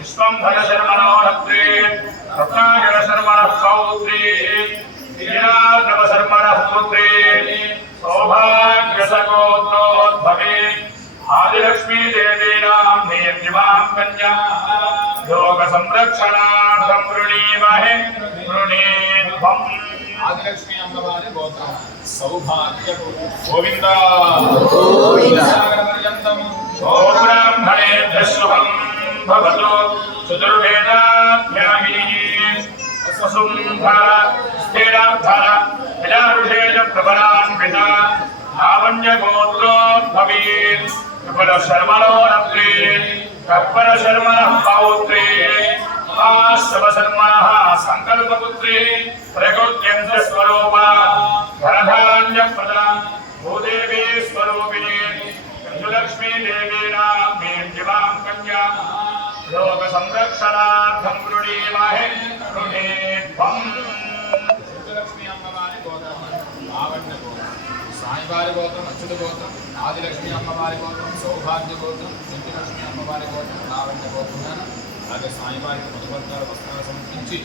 विश्वंभर शर्मणो रत्रे रत्नाकर शर्मणः पौत्रे वीराद्रव शर्मणः पुत्रे सौभाग्यसगोत्रोद्भवे आदिलक्ष्मी देवीनां निर्जिवां कन्या लोक संरक्षणार्थं वृणीमहे वृणीध्वम् आदिलक्ष्मी अम्मवारी गोत्रम सौभाग्य गोविंद ओ ब्राह्मणेभ्यः शुभं भवतु चतुर्वेदाध्यायिनी वसुन्धरा स्थिराधर विलारुषेण प्रबलान्विता लावण्यगोत्रोद्भवी कृपलशर्मणो रत्रे कर्पणशर्मणः पौत्रे शर्मणः संकल्पपुत्री प्रकृत्यंशस्वरूपा धनधान्यप्रदा भूदेवी स्वरूपिणी लक्ष्मी देवीनां निर्जिवां कन्या लोक संरक्षणार्थं वृणीमहे वृणीध्वम् लक्ष्मी अम्मवारी गोत्रम लावण्य गोत्रम साईवारी गोत्रम अच्युत गोत्रम आदिलक्ष्मी अम्मवारी गोत्रम सौभाग्य गोत्रम लक्ष्मी अम्मवारी गोत्रम लावण्य गोत्रम అలాగే సాయివారికి మొదటి వస్త్రాలు సమర్పించి